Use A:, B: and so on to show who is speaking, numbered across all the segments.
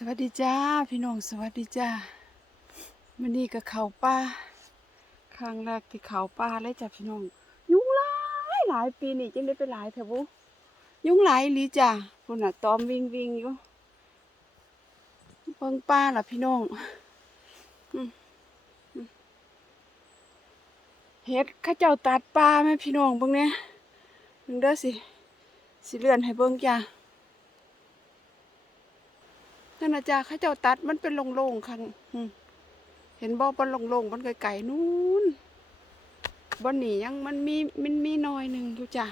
A: สวัสดีจ้าพี่น้องสวัสดีจ้ามันนี่กับเขาป่าครั้งแรกที่เขาป่าเลยจ้ะพี่น้อง ยุงหลายหลายปีนี่จังได้ไปหลายเถอะบุยุงหลายอีหลีจ้ะพุ่นน่ะตอมวิ่งวิ่งอยู่เบิ่งป่าล่ะพี่น้องเฮ็ดข้าเจ้าตัดป่าไหมพี่น้องเบิ่งเนี่ยเบิ่งเด้อสิสิเลื่อนให้เบิ่งจ้ะ นั่นนะจ๊ะเข้าเจ้าตัดมันเป็นโล่งๆคันเห็นบ่บนโล่งๆบนไก่ๆนู้นบนนี่ยังมันมีมันมีน้อยหนึ่งอยู่จ้ะ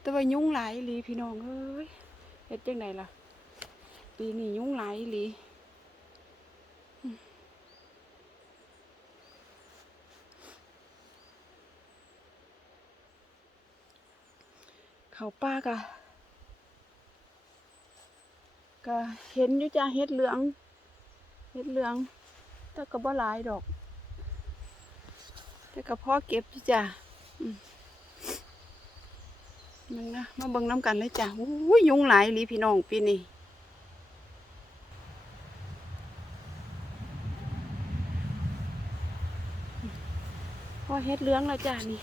A: แต่ว่ายุงหลายหลีพี่น้องเอ้ยเฮ็ดจังไดล่ะ ปีนี้ยุงหลายหลีเขาป้ากะ ก็เห็นอยู่จ้าเฮ็ดเหลืองเฮ็ดเหลืองแต่ก็บ่หลายดอก แต่ก็พอเก็บอยู่จ้ามันนะมาเบิ่งน้ำกันเลยจ้าอู้ยุงหลายลีพี่น้องปีนี้พอเฮ็ดเหลืองแล้วจ้านี่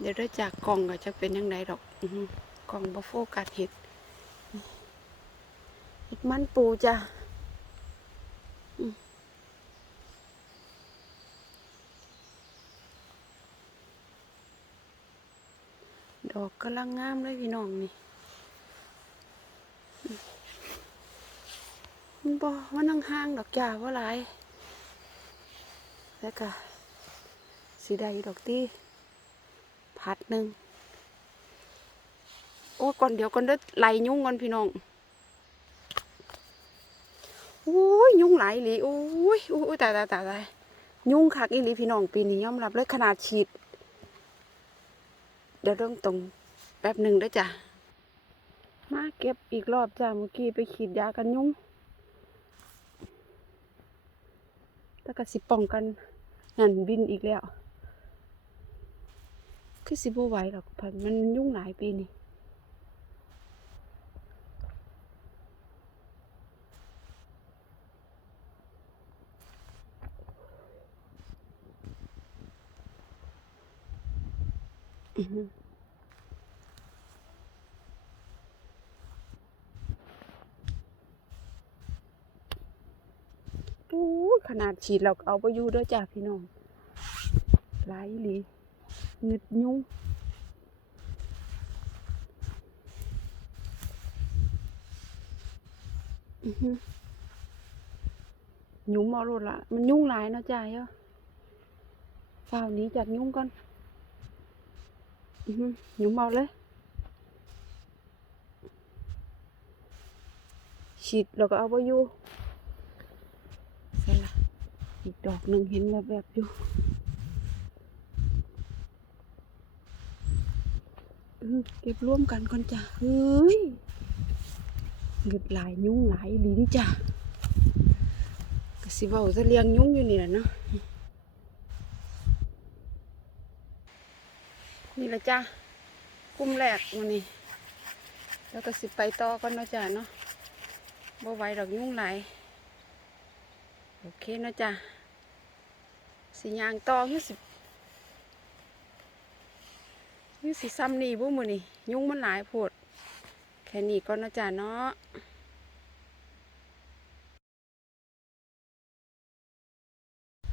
A: เดี๋ยวได้จากกล่องก็จะเป็นยังไงดอกกล่องบโฟกัสเห็ดเห็ดมันปูจ้ะดอกกำลังงามเลยพี่น้องนี่มันบอมันนั่งห้างดอกจ่าว่าหลายแล้วก็สีใดดอกตีพัด หนึ่งโอ้ก่อนเดี๋ยวก่อนเด้อไหลยุ่งก่อนพี่น้องโอ้ยยุ่งไหลายอีหลีโอ้ยโอ้ยตายตายตายตายยุงคักอีหลีพี่น้องปีนี้ยอมรับเลยขนาดฉีด เดี๋ยวเริ่มตรงแป๊บหนึ่งได้จ้ะมาเก็บอีกรอบจ้ะเมื่อกี้ไปฉีดยากันยุ่งแล้วก็สิป้องกันนั่นบินอีกแล้ว คือสิบไหวหรอกพราะมันยุ่งหลายปีนี่อือหือโอ้ขนาดฉีดเราเอาไปอยู่ด้วยจ้าพี่น้องหลายอีหลี เงึดยุ่ง อือหือยุงเอาโลดละ มันยุ่งหลายเนาะจ้าเยอะฝ้าวหนี้จากยุ่งก่อนอือหือยุงเอาเลย ฉีดแล้วก็เอาไปอยู่เสร็จละอีกดอกหนึ่งเห็นแบบแบบๆอยู่ เก็บร่วมกันก่อนจ้ะเฮ้ยเงึดหลายยุ่งหลายอีหลีนี่จ้ะก็สิเว้าจะเลี้ยงยุ่งอยู่นี่แหละเนาะนี่แหละจ้ะกลุ่มแรกวันนี้แล้วก็สิไปต่อกันเนาะจ้ะเนาะบ่ไหวดอกยุ่งหลายโอเคเนาะจ้ะสิยางต่อคือสิ คือสิซ้ำนี่บุ้มือนี่ยุ่งมันหลายโพดแค่นี้ก็นะจ๊ะเนาะ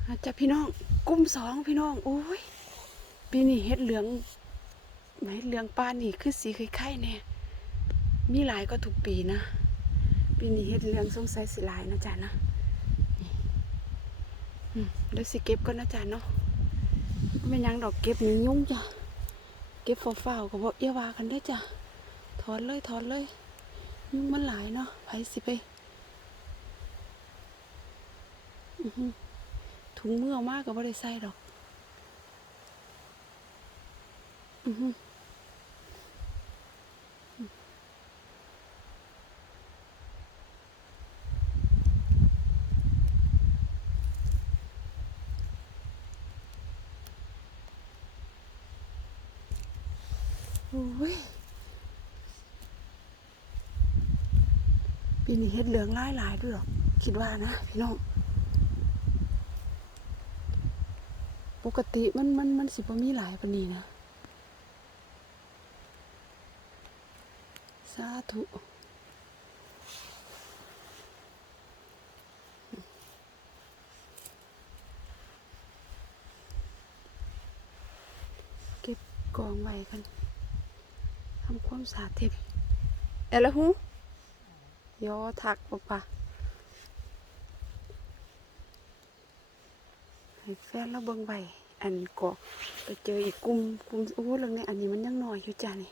A: อาจ้ะพี่น้องกุ้มสองพี่น้องโอ้ยปีนี้เห็ดเหลืองเห็ดเหลืองปานนี่คือสีไข่ๆเนี่ยมีหลายก็ทุกปีนะปีนี้เห็ดเหลืองสงสัยสิหลายนะจ๊ะนะเดี๋ยวสิเก็บก็นะจ๊ะเนาะไม่ยังดอกเก็บมียุ่งจ้ะ เก็บเฝ้าๆก็บอกเอียวากันได้จ้ะถอนเลยถอนเลย ยุงมันหลายเนาะไปสิไปอือหือถุงมือเอามากก็บ่ได้ใส่ดอก อือ ปีนี้เฮ็ดเหลืองหลายหลายด้วยหรอคิดว่านะพี่น้องปกติมันมันมันสิบ่มีหลายปานนี้นะ สาธุเก็บกองไว้กันทำความสะอาดเทปเอละหู ย่อถักปะปะให้แฟนเราเบิ่งไว้อันก็ไปเจออีกกลุ่มกลุ่มโอ้เรื่องนี้อันนี้มันยังน้อยอยู่จ้ะนี่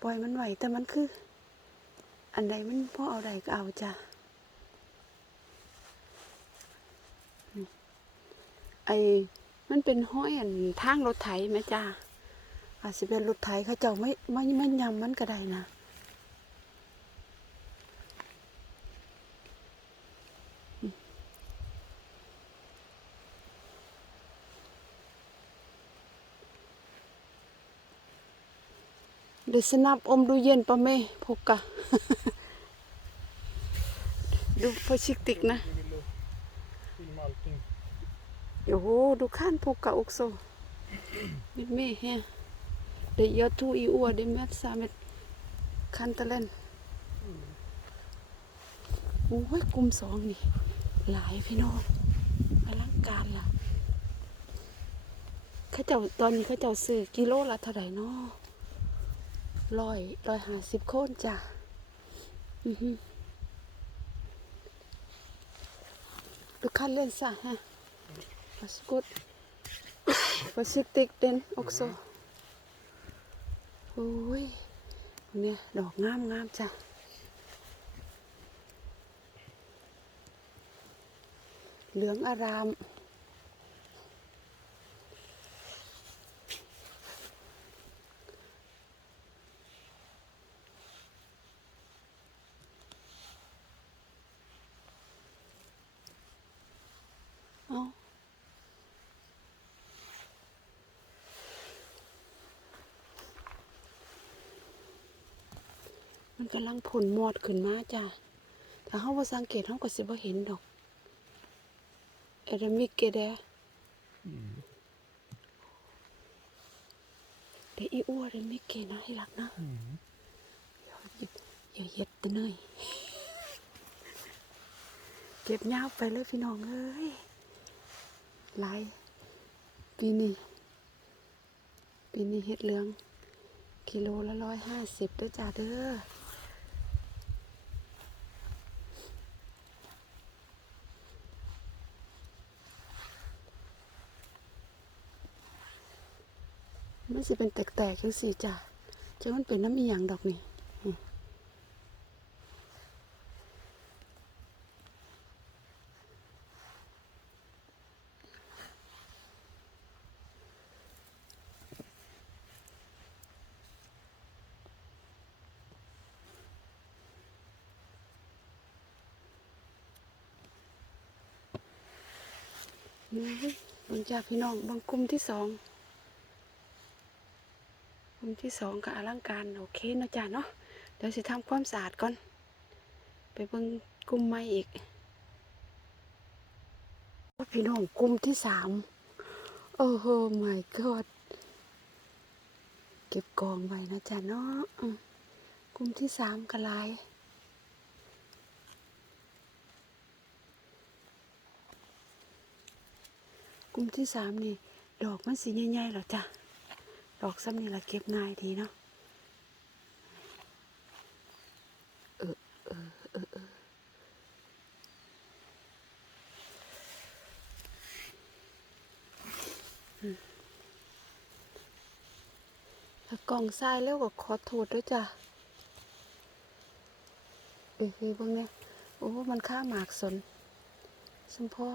A: ปล่อยมันไหวแต่มันคือ อันใดมันพ่อเอาใดก็เอาจ้ะไอมันเป็นห้อยอันทางรถไถไหมจ้าอาจจะเป็นรถไถเขาเจ้าไม่ไม่ไม่ยำมันก็ได้นะ เดี๋ยวสนับอมดูเย็นปะเม่พกกะ ดูพอชิกติกนะ
B: Vi ville filma allting.
A: Jo, du kan plocka också. Med med här. Det jag tog i år, det med samma kantelen. โอ้ยกลุ่มสองนี่ หลายพี่น้องอลังการล่ะเขาเจ้าตอนนี้เขาเจ้าซื้อกิโลละเท่าไหร่นาะ ร้อยร้อยห้าสิบโคนจ้ะดูคันเล่นซะฮะ Varsågod. Försiktigt den också. โอ้ยเนี่ยดอกงามงามจ้ะเหลืองอาราม กำลังผลหมอดขึ้นมาจ้ะถ้าเขาบ่สังเกตเขาก็สิบ่เห็นดอกเอเดมิกเกเดเดยวอีอ้วเดมิกเกนะให้รักนะอย่าอย่าเย็ดแตะเนยเก็บยาวไปเลยพี่น้องเอ้ยลายปีนี้ปีนี้เฮ็ดเหลือง กิโลละร้อยห้าสิบด้อจ้าเด้อ มันสิเป็นแตกๆจังสี่จ้ะจะมันเป็นน้ำมีหยังดอกนี่นี่บางจากพี่น้องบางกลุ่มที่สอง มที่สองก็อลังการโอเคเนาะจ้าเนาะเดี๋ยวสิทำความสะอาดก่อน ไปเบิ่งกลุ่มใหม่อีกพี่น้องกลุ่มที่สามโอ้โห my god เก็บกองไว้นะจ้าเนาะกลุ่มที่สามกระลายกลุ่มที่สามนี่ ดอกมันสีใหญ่ๆหรอจ้ะ ดอกซ้ำนี่ละเก็บง่ายดีเนาะเออเออเออเออถ้ากล่องทรายแล้วก็ขอโทษด้วยจ้ะเอ้ยเบิ่งเนี่ยโอ้ มันค่าหมากสนสมพ่อ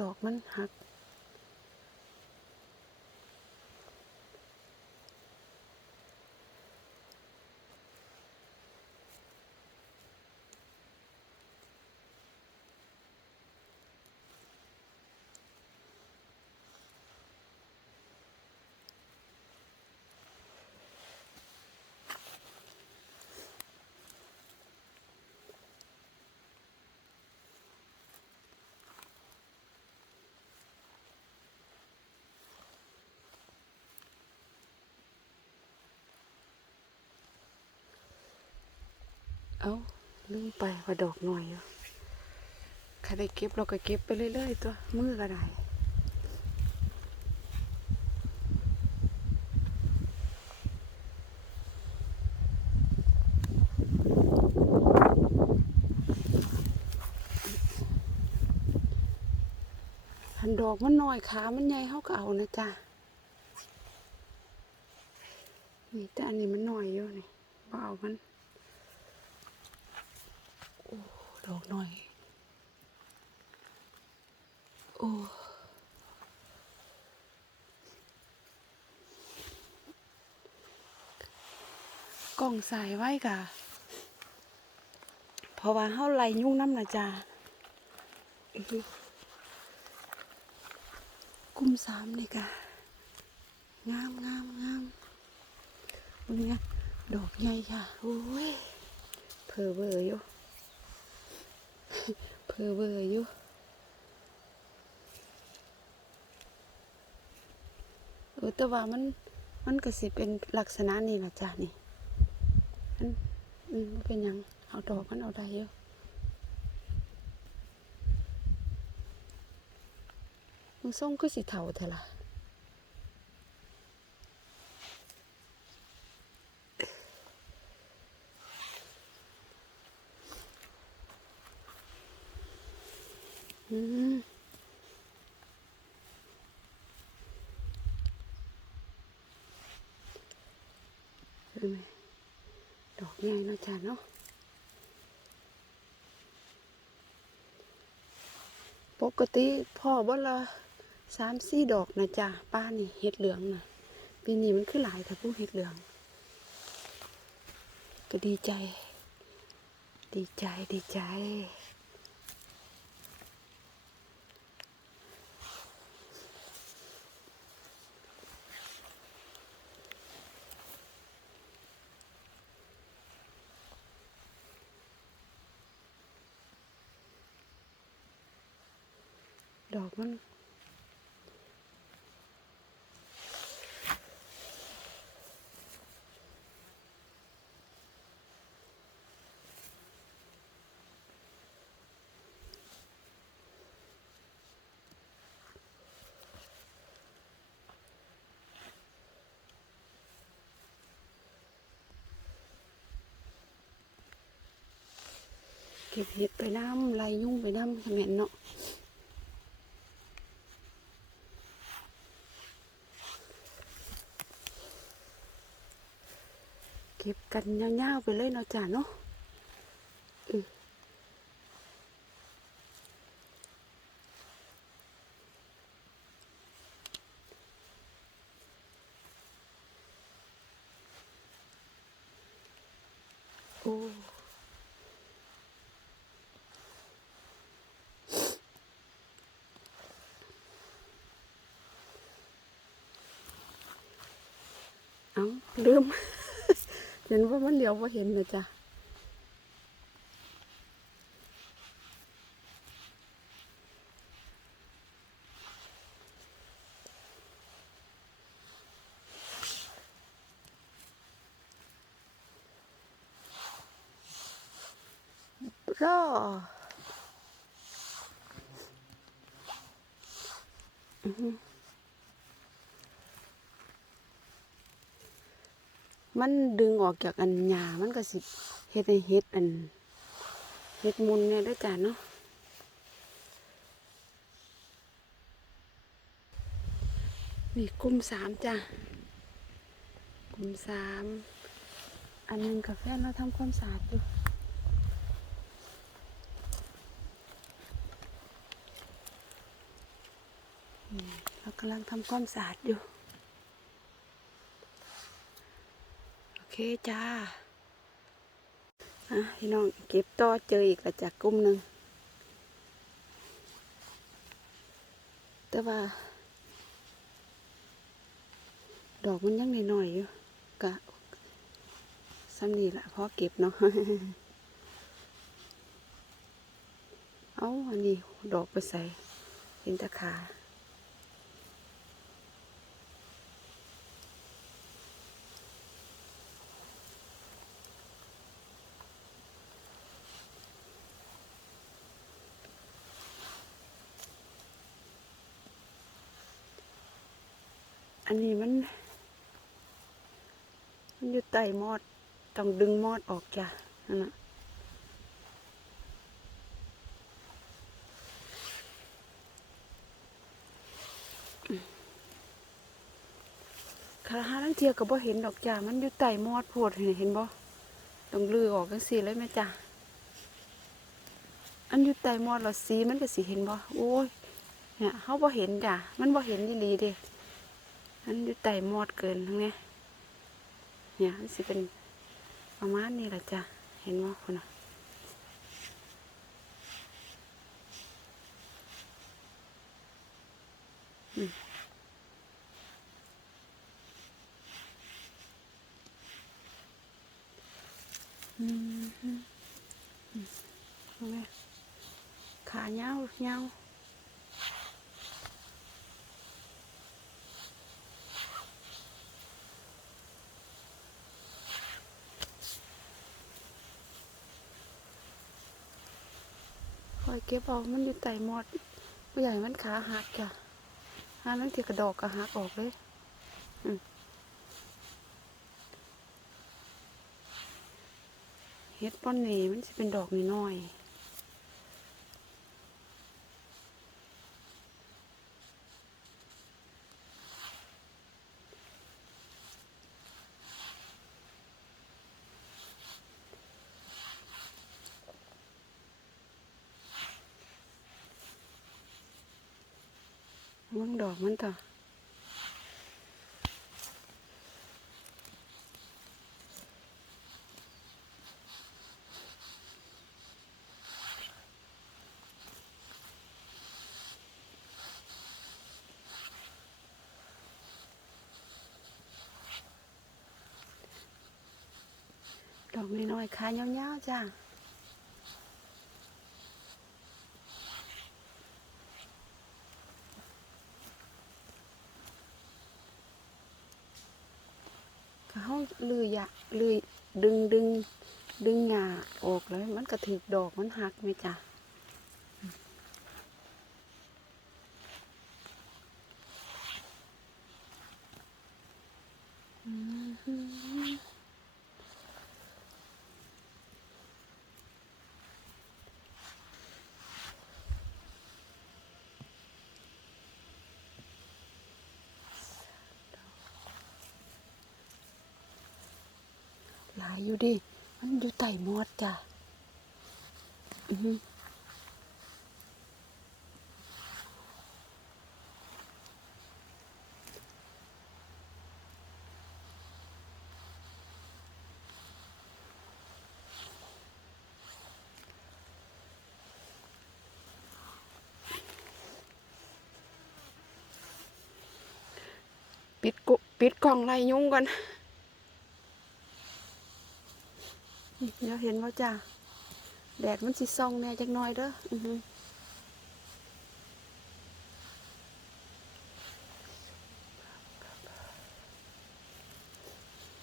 A: ดอกมันหัก เอาลืมไปว่าดอกหน่อยอยู่ใครได้เก็บเราก็เก็บไปเรื่อยๆตัวมือก็ได้หันดอกมันน้อยขามันใหญ่เขาก็เอานะจ๊ะนี่แต่อันนี้มันน้อยอยู่นี่บ่เอามัน โอ้ ดอกน้อย โอ้กล่องสายไว้กะเพราะว่าเฮาไล่ยุ่งน้ำนะจ๊ะอื้อหือกุมสามนี่กะงามงามงามเนี่ยดอกใหญ่ค่ะ โอ้ยเพอเบอร์อยู่ เพอเบอร์อยู่เออแต่ว่ามันมันก็สิเป็นลักษณะนี้ละจ้ะนี่มันมบ่เป็นยังเอาดอกมันเอาได้เยอะมึงส่งคือสิเท่าเท่าล่ะ อืมเห็นไหม ดอกใหญ่เนาะจ้ะเนาะปกติพ่อบ่ละสามสี่ดอกนะจ้ะป้านี่เห็ดเหลืองนะปีนี้มันคือหลายแต่ผู้เห็ดเหลือง ก็ดีใจ ดีใจดีใจ มันเก็บเห็ดไปน้ำไล่ยุ่งไปน้ำแม่นเนาะ เก็บกันยาวๆไปเลยเนาะจ้ะเนาะอืมโอ้เอาลืม เห็นว่ามันเหลียวว่าเห็นนะจ๊ะรอหือ มันดึงออกจากอันหญ้ามันก็สิเฮ็ดให้เฮ็ดอันเฮ็ดมุนเนี่ยด้วยจ้ะเนาะนี่กลุ่มสามจ้ะกลุ่มสามอันหนึงกาแฟเราทำความสะอาดอยู่เรากำลังทำความสะอาดอยู่ โอ เคจ้าอะพี่น้องเก็บต่อเจออีกล้วจากกลุ่มหนึ่งแต่ว่า ดอกมันยังหน้อยๆอยู่กะซ้ำนี่แหละพอเก็บเนาะเอาอันนี้ดอกไปใส่เห็นตะขา นนี้มัน มันอยู่ใต้มอด ต้องดึงมอดออกจ้ะนั่นนะคาหาลังเทียก็บ่เห็นดอกจ้ะมันอยู่ใต้มอดโพดเห็นเห็นบ่ต้องลือออกจังซี่เลยแม่จ้ะอันอยู่ใต้มอดเราสีมันก็สิเห็นบ่โอ้ยเนี่ยเฮาบ่เห็นจ้ะมันบ่เห็นอีหลีเด้ อันอยู่ใต้มอดเกินทั้งนี้เนี่ยมันสิเป็นประมาณนี้แหละจ้ะ เห็นบ่คุณน่ะอืมอืมอืมขาเงาเงา อยเก็บเอามันอยู่ใต้หมอดผู้ใหญ่มันขาหักจ้ะหานั้นที่กระดอกก็หักออกเลยอืมเฮ็ดป้อนนี่มันจะเป็นดอกน้อย มันดอกมันต่อดอกน้อยๆขาเงาวๆจ้าเขาลือยะลือดึงดึงดึงหญ้าออกแล้วมันก็ ถือดอกมันหักไหมจ้ะหลายอยู่ดิ มันอยู่ใต้หมอดจ้ะ ปิดกุปิดกล่องไล่ยุงก่อนเดี๋ยวเห็นว่าจ้า แดดมันสิส่องแหน่จักหน่อยเด้ออือหือ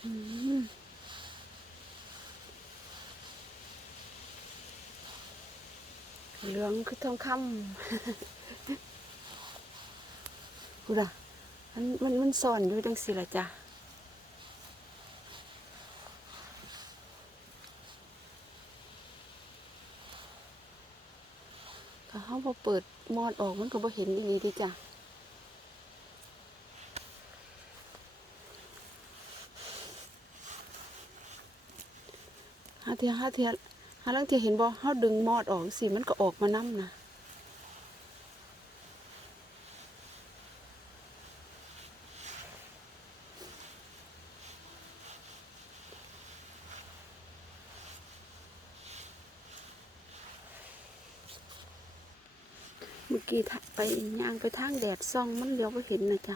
A: อืมเหลืองคือทองคำกูด่ะมันมันมันซ่อนอยู่จังสิละจ้ะ ถ้า เปิดมอดออกมันก็บ่เห็นอีหลีดิจ้ะฮาเทียฮาเทียฮาลังเทียเห็นบ่เขาดึงมอดออกสิมันก็ออกมานํนะ กี้ไปย่างไปทางแดดส่องมันเลี้ยวไปเห็นนะจ๊ะ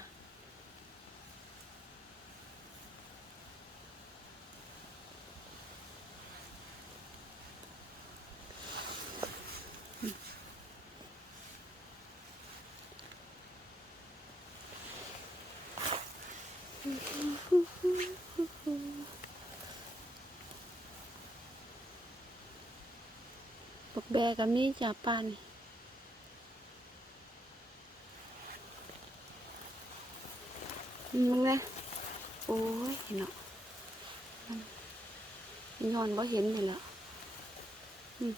A: บักแบกับนี่จ้ะป้านี่ มึงนะโอ้ยเนาะย้อนบ่เห็นเลยล่ะอืม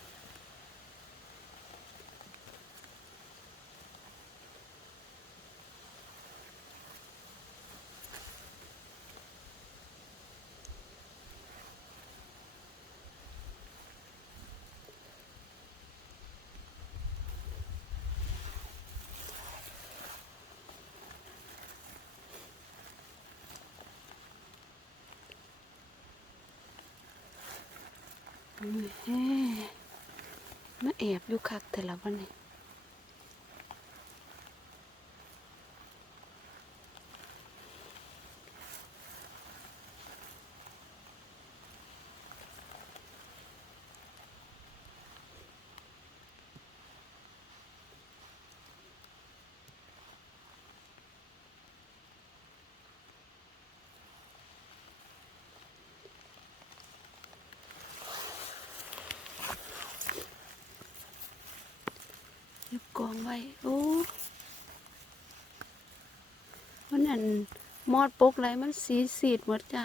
A: ม่มาแอบอยู่คักแต่ละวันนี้ กองไว้ โอ้วันนั้นมอดปกไรมันสีสีดหมดจ้ะ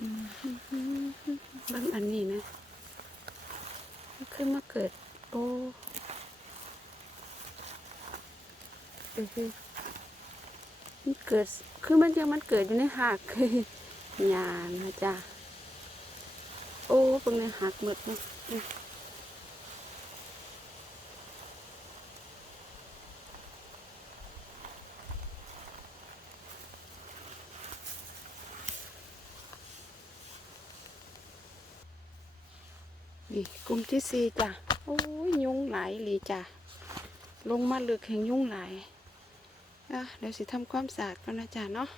A: เบางอั นะมันขึ้นมาเกิด โอ้เออคือมันเกิด คือมันยังมันเกิดอยู่ในหักยานะจ๊ะ โอ้ตรงในหักหมดเลยก ลุ่มที่สี่จ้ะ โอ้ยยุงหลายหลีจ้ะ ลงมาเลือกแห่งยุงหลายเดี๋ยวสิทำความสะอาดก่อนนะจ้ะเนาะ